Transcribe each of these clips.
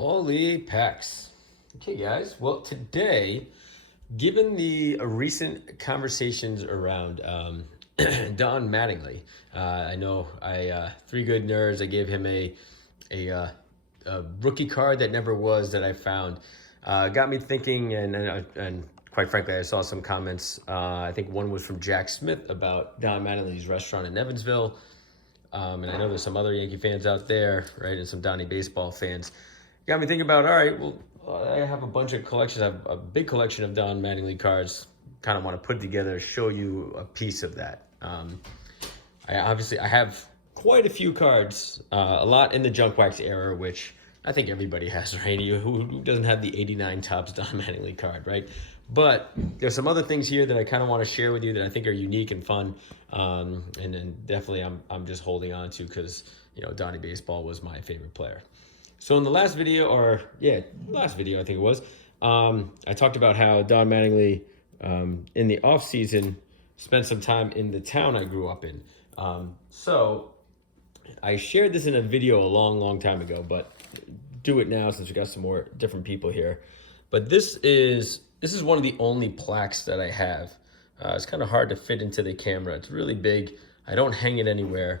Holy packs. Okay, guys. Well, today, given the recent conversations around Don Mattingly, I know Three Good Nerds, I gave him a rookie card that never was that I found. Got me thinking, and quite frankly, I saw some comments. I think one was from Jack Smith about Don Mattingly's restaurant in Evansville. And I know there's some other Yankee fans out there, right, and some Donnie Baseball fans. Got me thinking about, all right, well, I have a bunch of collections. I have a big collection of Don Mattingly cards. Kind of want to put together, show you a piece of that. I have quite a few cards, a lot in the junk wax era, which I think everybody has, right? Who doesn't have the 89 Topps Don Mattingly card, right? But there's some other things here that I kind of want to share with you that I think are unique and fun, and definitely I'm just holding on to because Donnie Baseball was my favorite player. So in the last video, last video I think it was, I talked about how Don Mattingly in the off season spent some time in the town I grew up in. So I shared this in a video a long time ago, but do it now since we got some more different people here. But this is one of the only plaques that I have. It's kind of hard to fit into the camera. It's really big. I don't hang it anywhere,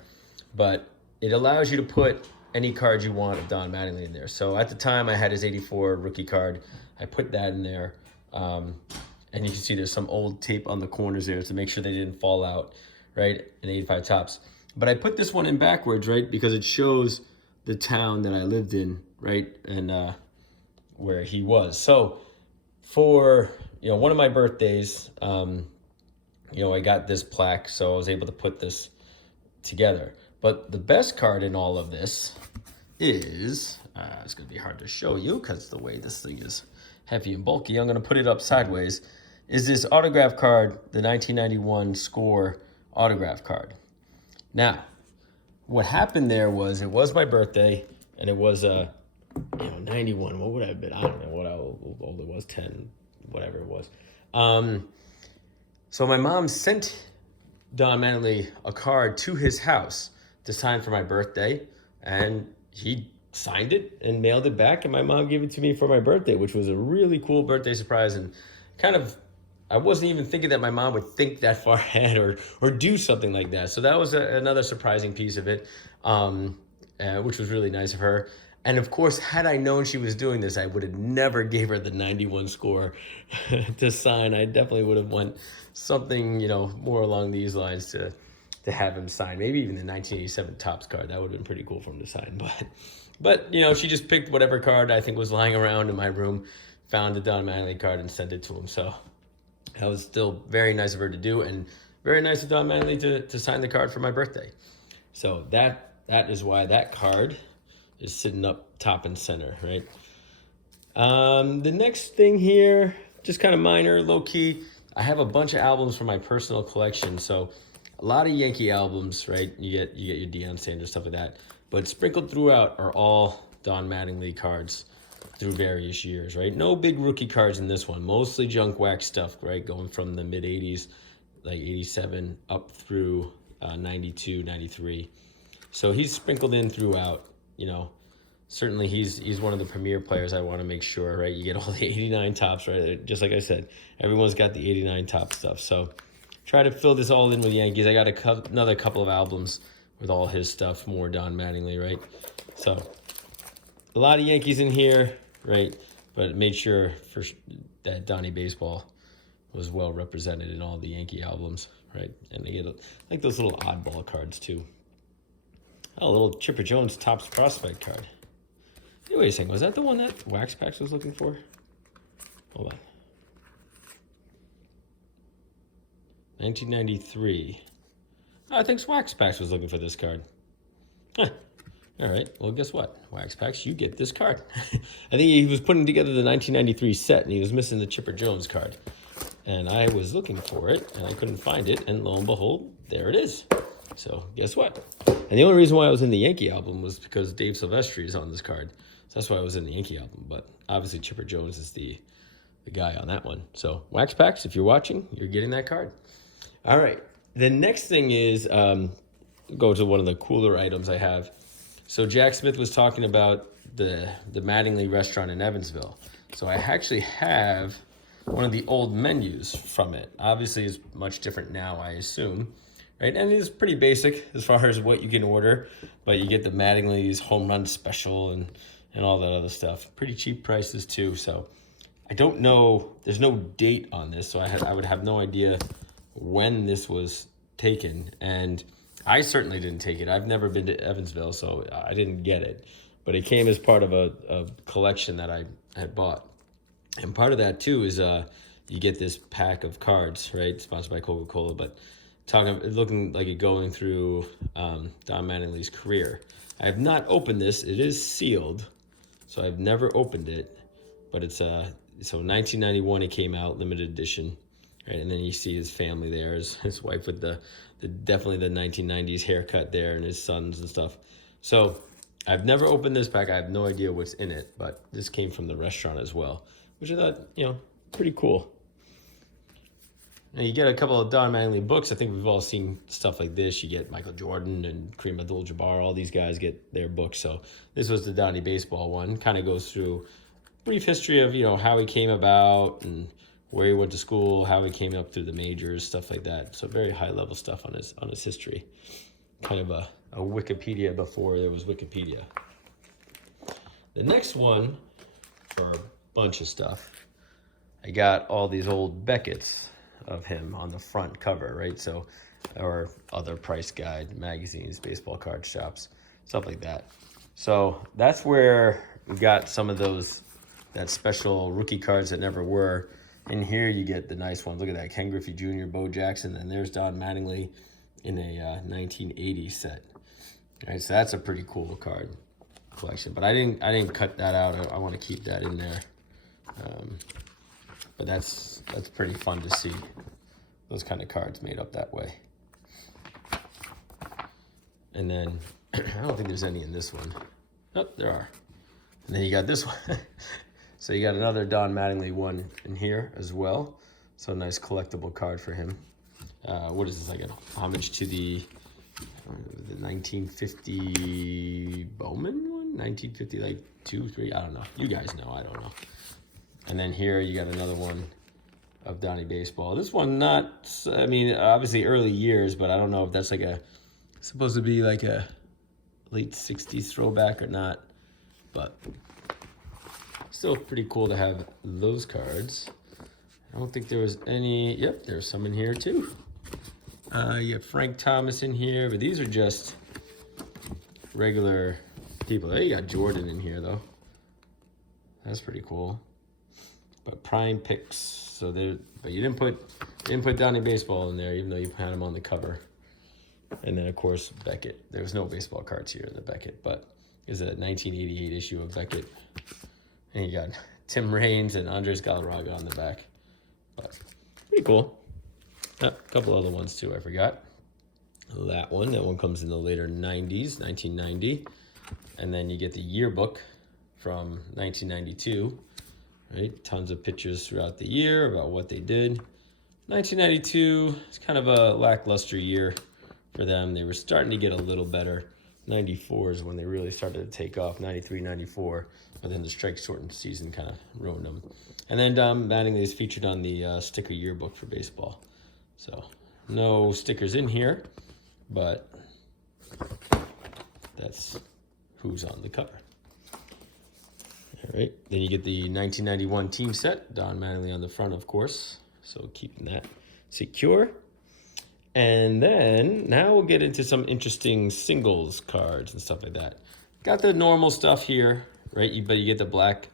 but it allows you to put any card you want of Don Mattingly in there. So at the time I had his 84 rookie card. I put that in there. And you can see there's some old tape on the corners there to make sure they didn't fall out, right? In 85 Topps. But I put this one in backwards, right? Because it shows the town that I lived in, right? And where he was. So for one of my birthdays, I got this plaque, so I was able to put this together. But the best card in all of this is, it's going to be hard to show you because the way this thing is heavy and bulky, I'm going to put it up sideways, is this autograph card, the 1991 score autograph card. Now, what happened there was, it was my birthday, and it was 91. What would I have been? I don't know what old it was, 10, whatever it was. So my mom sent Don Mattingly a card to his house to sign for my birthday, and he signed it and mailed it back, and my mom gave it to me for my birthday, which was a really cool birthday surprise. And I wasn't even thinking that my mom would think that far ahead or do something like that. So that was another surprising piece of it, which was really nice of her. And of course, had I known she was doing this, I would have never gave her the 91 score to sign. I definitely would have won something, more along these lines to have him sign. Maybe even the 1987 Topps card. That would have been pretty cool for him to sign. But she just picked whatever card I think was lying around in my room, found the Don Mattingly card and sent it to him. So that was still very nice of her to do, and very nice of Don Mattingly to sign the card for my birthday. So that is why that card is sitting up top and center, right? The next thing here, just kind of minor, low key. I have a bunch of albums from my personal collection. So a lot of Yankee albums, right? You get your Deion Sanders, stuff like that. But sprinkled throughout are all Don Mattingly cards through various years, right? No big rookie cards in this one. Mostly junk wax stuff, right? Going from the mid 80s, like 87 up through 92, 93. So he's sprinkled in throughout. Certainly he's one of the premier players. I want to make sure, right? You get all the 89 Topps, right? Just like I said, everyone's got the 89 Topps stuff. So try to fill this all in with Yankees. I got another couple of albums with all his stuff, more Don Mattingly, right? So a lot of Yankees in here, right? But made sure that Donnie Baseball was well represented in all the Yankee albums, right? And they get like those little oddball cards too. Oh, a little Chipper Jones Topps prospect card. Hey, wait a second. Was that the one that Wax Packs was looking for? Hold on. 1993. Oh, I think Wax Packs was looking for this card. Huh. All right. Well, guess what? Wax Packs, you get this card. I think he was putting together the 1993 set, and he was missing the Chipper Jones card. And I was looking for it, and I couldn't find it. And lo and behold, there it is. So guess what? And the only reason why I was in the Yankee album was because Dave Silvestri is on this card. So that's why I was in the Yankee album. But obviously Chipper Jones is the guy on that one. So Wax Packs, if you're watching, you're getting that card. All right. The next thing is go to one of the cooler items I have. So Jack Smith was talking about the Mattingly restaurant in Evansville. So I actually have one of the old menus from it. Obviously, it's much different now, I assume, right? And it's pretty basic as far as what you can order, but you get the Mattingly's home run special and all that other stuff. Pretty cheap prices too. So I don't know. There's no date on this, so I would have no idea when this was taken, and I certainly didn't take it. I've never been to Evansville, so I didn't get it. But it came as part of a collection that I had bought. And part of that, too, is you get this pack of cards, right? Sponsored by Coca-Cola, but looking like it going through Don Mattingly's career. I have not opened this. It is sealed, so I've never opened it. But it's so 1991 it came out, limited edition. Right, and then you see his family there, his wife with the definitely the 1990s haircut there, and his sons and stuff. So I've never opened this pack. I have no idea what's in it, but this came from the restaurant as well, which I thought, pretty cool. Now you get a couple of Don Mattingly books. I think we've all seen stuff like this. You get Michael Jordan and Kareem Abdul-Jabbar. All these guys get their books. So this was the Donnie Baseball one. Kind of goes through brief history of, how he came about and where he went to school, how he came up through the majors, stuff like that. So very high level stuff on his history. Kind of a Wikipedia before there was Wikipedia. The next one, for a bunch of stuff, I got all these old Beckett's of him on the front cover, right? So, or other price guide magazines, baseball card shops, stuff like that. So that's where we got some of that special rookie cards that never were. And here you get the nice ones. Look at that, Ken Griffey Jr., Bo Jackson, and there's Don Mattingly in a 1980 set. All right, so that's a pretty cool card collection. But I didn't cut that out. I want to keep that in there. But that's pretty fun to see those kind of cards made up that way. And then I don't think there's any in this one. Oh, there are. And then you got this one. So you got another Don Mattingly one in here as well. So a nice collectible card for him. What is this, like an homage to the 1950 Bowman one? 1950, like 2, 3, I don't know. You guys know, I don't know. And then here you got another one of Donnie Baseball. This one obviously early years, but I don't know if that's supposed to be like a late 60s throwback or not. But still pretty cool to have those cards. I don't think there was any. Yep, there's some in here too. You have Frank Thomas in here, but these are just regular people. Hey, you got Jordan in here though. That's pretty cool. But prime picks. So there, but you didn't put Donnie Baseball in there, even though you had him on the cover. And then of course Beckett. There was no baseball cards here in the Beckett, but is a 1988 issue of Beckett. And you got Tim Raines and Andres Galarraga on the back. But pretty cool. A couple other ones too, I forgot. That one comes in the later 90s, 1990. And then you get the yearbook from 1992. Right? Tons of pictures throughout the year about what they did. 1992, it's kind of a lackluster year for them. They were starting to get a little better. 94 is when they really started to take off, 93, 94. But then the strike-shortened season kind of ruined them. And then Don Mattingly is featured on the sticker yearbook for baseball. So no stickers in here, but that's who's on the cover. All right, then you get the 1991 team set, Don Mattingly on the front, of course. So keeping that secure. And then now we'll get into some interesting singles cards and stuff like that. Got the normal stuff here, right? But you get the black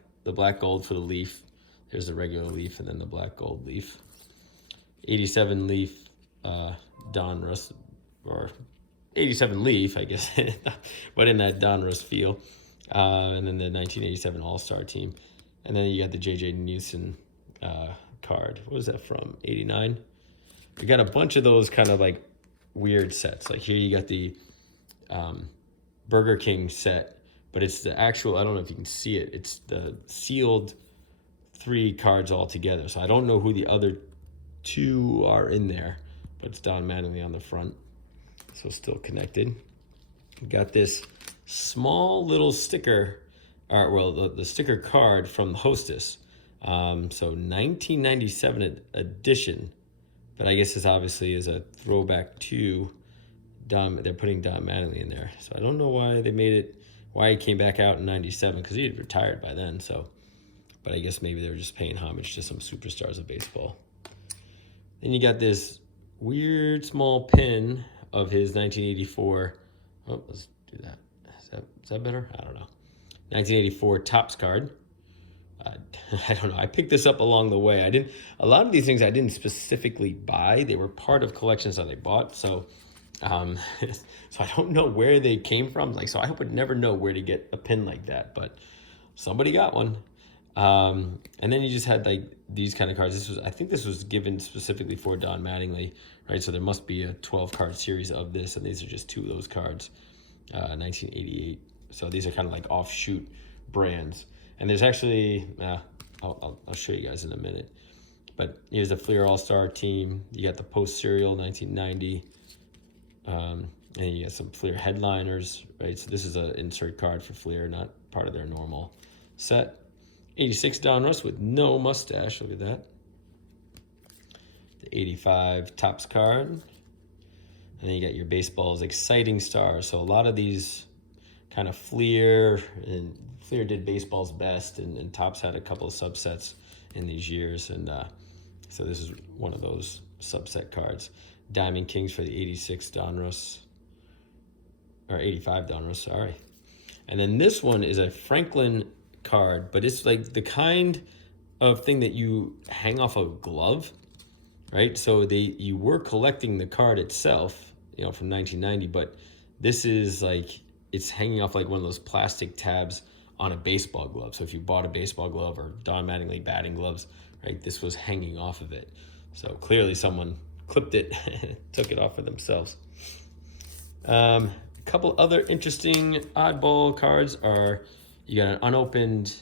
gold for the leaf. There's the regular leaf and then the black gold leaf. 87 leaf Don Russ, or 87 leaf, I guess, but in that Don Russ feel. And then the 1987 All-Star team. And then you got the J.J. Newsom card. What was that from? 89? We got a bunch of those kind of like weird sets. Like here you got the Burger King set, but it's the actual, I don't know if you can see it, it's the sealed 3 cards all together. So I don't know who the other 2 are in there, but it's Don Mattingly on the front. So still connected. We got this small little sticker, or well, the sticker card from the Hostess. So 1997 edition, but I guess this obviously is a throwback to Don. They're putting Don Mattingly in there, so I don't know why they made it. Why he came back out in '97, because he had retired by then. So, but I guess maybe they were just paying homage to some superstars of baseball. Then you got this weird small pin of his 1984. Oh, let's do that. Is that better? I don't know. 1984 Topps card. I don't know. I picked this up along the way. A lot of these things I didn't specifically buy. They were part of collections that I bought. So, so I don't know where they came from. So I would never know where to get a pin like that, but somebody got one. And then you just had these kind of cards. I think this was given specifically for Don Mattingly, right? So there must be a 12 card series of this, and these are just 2 of those cards, 1988. So these are kind of like offshoot brands. And there's actually, I'll show you guys in a minute. But here's the Fleer All-Star team. You got the Post Serial 1990. And you got some Fleer headliners, right? So this is an insert card for Fleer, not part of their normal set. 86 Donruss with no mustache. Look at that. The 85 Topps card. And then you got your baseball's exciting stars. So a lot of these kind of Fleer, and Fleer did baseball's best, and Topps had a couple of subsets in these years. And so this is one of those subset cards. Diamond Kings for the 86 Donruss, or 85 Donruss, sorry. And then this one is a Franklin card, but it's like the kind of thing that you hang off a glove, right? So you were collecting the card itself, from 1990, but this is like, it's hanging off like one of those plastic tabs on a baseball glove. So if you bought a baseball glove or Don Mattingly batting gloves, right, this was hanging off of it. So clearly someone clipped it, took it off for themselves. A couple other interesting oddball cards are, you got an unopened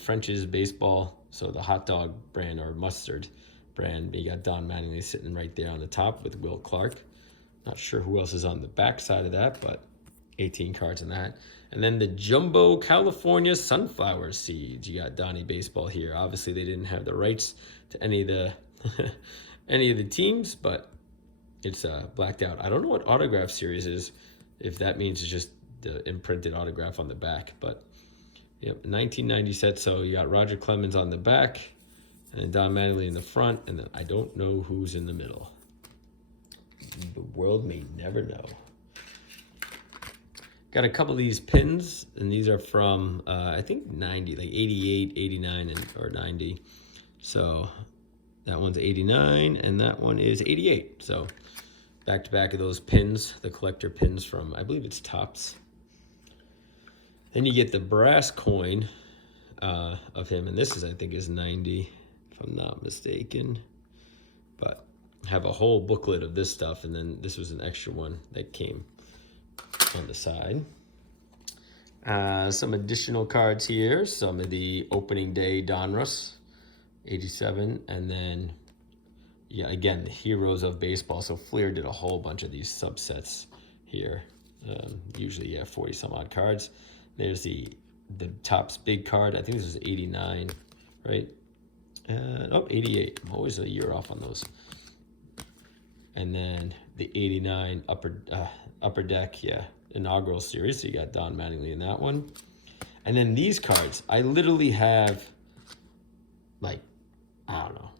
French's Baseball, so the hot dog brand or mustard brand. You got Don Mattingly sitting right there on the top with Will Clark. Not sure who else is on the back side of that, but 18 cards in that. And then the Jumbo California Sunflower Seeds. You got Donnie Baseball here. Obviously, they didn't have the rights to any of the any of the teams, but it's blacked out. I don't know what autograph series is, if that means it's just the imprinted autograph on the back, but yep, 1990 set. So you got Roger Clemens on the back, and then Don Mattingly in the front, and then I don't know who's in the middle. The world may never know. Got a couple of these pins, and these are from, I think 90, like 88, 89, or 90. So that one's 89, and that one is 88. So back to back of those pins, the collector pins from, I believe it's Topps. Then you get the brass coin of him, and this is, I think, is 90, if I'm not mistaken. But I have a whole booklet of this stuff, and then this was an extra one that came on the side. Some additional cards here. Some of the opening day Donruss, 87, and then, yeah, again, the heroes of baseball. So Fleer did a whole bunch of these subsets here. Usually, 40 some odd cards. There's the Topps big card. I think this is 89, right? 88. I'm always a year off on those. And then the 89 upper deck, inaugural series. So you got Don Mattingly in that one. And then these cards, I literally have like, I don't know,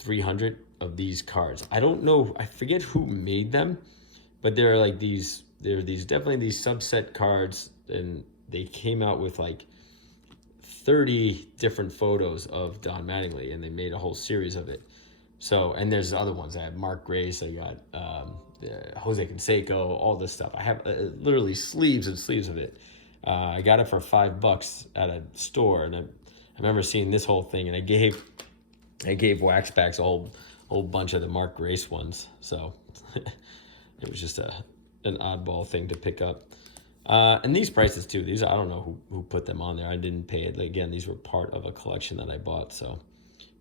300 of these cards. I don't know, I forget who made them, but there are definitely these subset cards, and they came out with like 30 different photos of Don Mattingly, and they made a whole series of it. So, and there's other ones. I have Mark Grace, I got Jose Canseco, all this stuff. I have literally sleeves and sleeves of it. I got it for $5 at a store, and I remember seeing this whole thing, and I gave Waxbacks a whole bunch of the Mark Grace ones. So it was just an oddball thing to pick up. And these prices too. These, I don't know who put them on there. I didn't pay it. Again, these were part of a collection that I bought. So,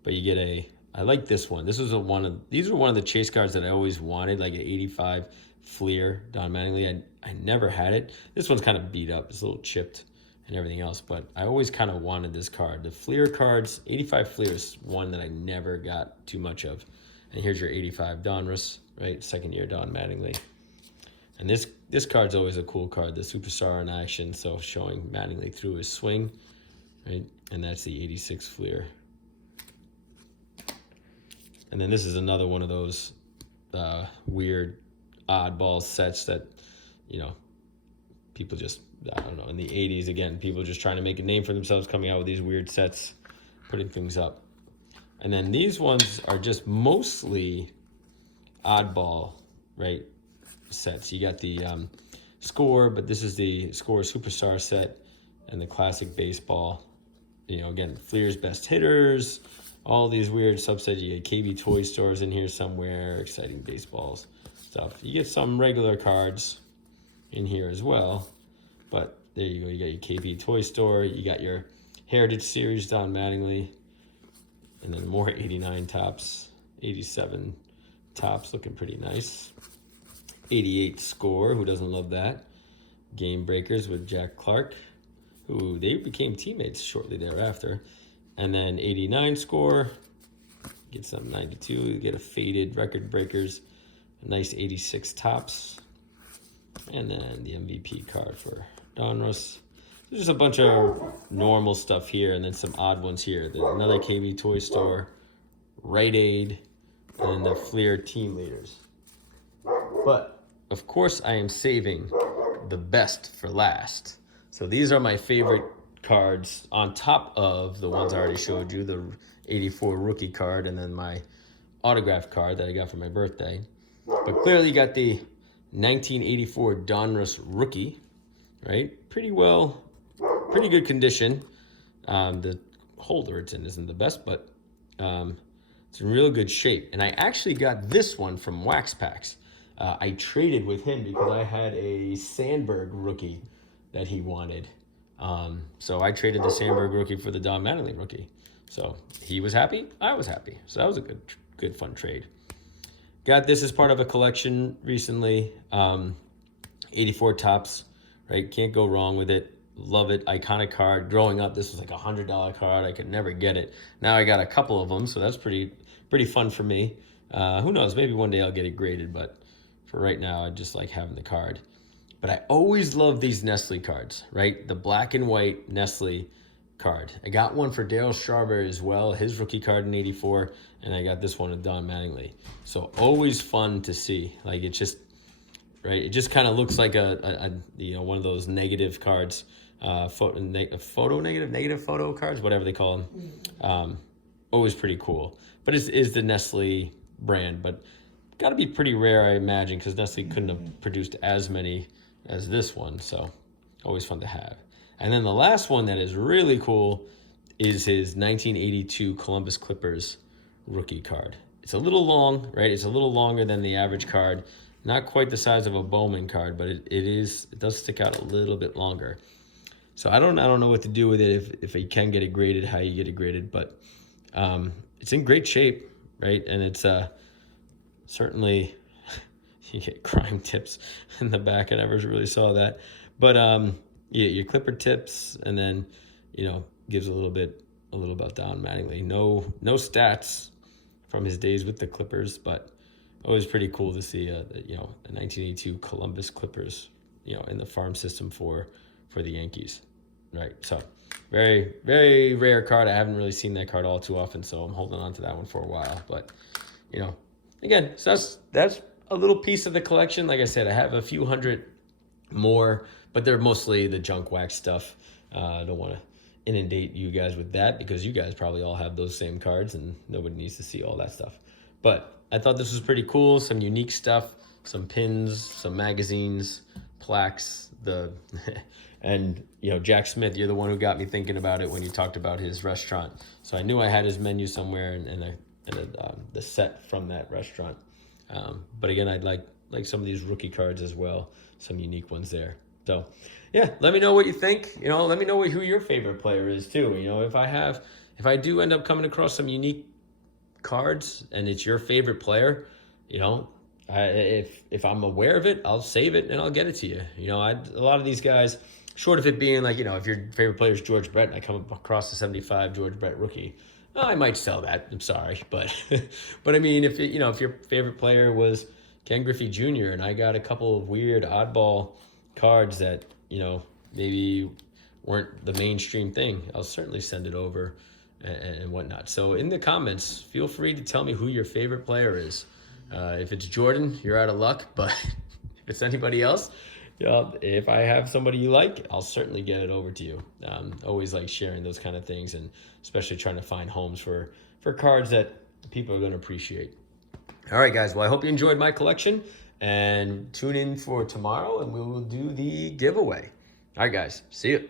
but you get I like this one. These were one of the chase cards that I always wanted, like an 85 Fleer, Don Mattingly. I never had it. This one's kind of beat up. It's a little chipped and everything else, but I always kind of wanted this card. The Fleer cards, 85 Fleer is one that I never got too much of. And here's your 85 Donruss, right? Second year Don Mattingly. And this card's always a cool card, the Superstar in action, so showing Mattingly through his swing, right? And that's the 86 Fleer. And then this is another one of those weird oddball sets that, you know, people just, I don't know, in the 80s, again, people just trying to make a name for themselves, coming out with these weird sets, putting things up. And then these ones are just mostly oddball, right, sets. You got the Score, but this is the Score Superstar set and the Classic Baseball. You know, again, Fleer's Best Hitters, all these weird subsets. You get KB Toy Stores in here somewhere, Exciting Baseballs stuff. You get some regular cards in here as well, but there you go. You got your KB Toy Store, you got your Heritage Series Don Mattingly, and then more 89 tops, 87 tops, looking pretty nice. 88 Score, who doesn't love that? Game Breakers with Jack Clark, who they became teammates shortly thereafter. And then 89 Score, get some 92, you get a faded Record Breakers, a nice 86 tops, and then the MVP card for Donruss. There's a bunch of normal stuff here, and then some odd ones here. There's another KB Toy Store, Rite Aid, and the Fleer Team Leaders. But, of course, I am saving the best for last. So these are my favorite cards on top of the ones I already showed you, the 84 rookie card and then my autograph card that I got for my birthday. But clearly you got the 1984 Donruss rookie, right? Pretty good condition. The holder it's in isn't the best, but it's in real good shape. And I actually got this one from Wax Packs. I traded with him because I had a Sandberg rookie that he wanted. So I traded the Sandberg rookie for the Don Mattingly rookie. So he was happy, I was happy. So that was a good fun trade. Got this as part of a collection recently. 84 tops, right? Can't go wrong with it. Love it. Iconic card. Growing up, this was like a $100 card. I could never get it. Now I got a couple of them, so that's pretty fun for me. Who knows? Maybe one day I'll get it graded, but for right now, I just like having the card. But I always love these Nestle cards, right? The black and white Nestle card. I got one for Darryl Strawberry as well, his rookie card in 84, and I got this one with Don Mattingly. So always fun to see. Like it just, right? It just kind of looks like a one of those negative cards, negative photo cards, whatever they call them. Always pretty cool. But it is the Nestle brand, but got to be pretty rare, I imagine, because Nestle couldn't have produced as many as this one, so always fun to have. And then the last one that is really cool is his 1982 Columbus Clippers rookie card. It's a little long, right? It's a little longer than the average card. Not quite the size of a Bowman card, but it does stick out a little bit longer. So I don't know what to do with it if you can get it graded, how you get it graded, but it's in great shape, right? And it's certainly you get crime tips in the back. I never really saw that, but your Clipper tips, and then gives a little bit about Don Mattingly. No stats from his days with the Clippers, but always pretty cool to see a 1982 Columbus Clippers in the farm system for the Yankees, right? So very, very rare card. I haven't really seen that card all too often, so I'm holding on to that one for a while. But again, so that's a little piece of the collection. Like I said, I have a few hundred more, but they're mostly the junk wax stuff. I don't want to inundate you guys with that because you guys probably all have those same cards and nobody needs to see all that stuff. But I thought this was pretty cool. Some unique stuff, some pins, some magazines, plaques, and Jack Smith, you're the one who got me thinking about it when you talked about his restaurant. So I knew I had his menu somewhere and the set from that restaurant. But again, I'd like some of these rookie cards as well, some unique ones there. So yeah, let me know what you think. Let me know who your favorite player is too. If I do end up coming across some unique cards and it's your favorite player, if I'm aware of it, I'll save it and I'll get it to you. You know, a lot of these guys, short of it being like, you know, if your favorite player is George Brett and I come across the 75 George Brett rookie, I might sell that. I'm sorry, but but I mean, if it, you know, if your favorite player was Ken Griffey Jr. and I got a couple of weird oddball cards that, you know, maybe weren't the mainstream thing, I'll certainly send it over and whatnot. So in the comments, feel free to tell me who your favorite player is. If it's Jordan, you're out of luck, but if it's anybody else, you know, if I have somebody you like, I'll certainly get it over to you. Always like sharing those kind of things, and especially trying to find homes for cards that people are going to appreciate. All right, guys. Well, I hope you enjoyed my collection, and tune in for tomorrow, and we will do the giveaway. All right, guys. See you.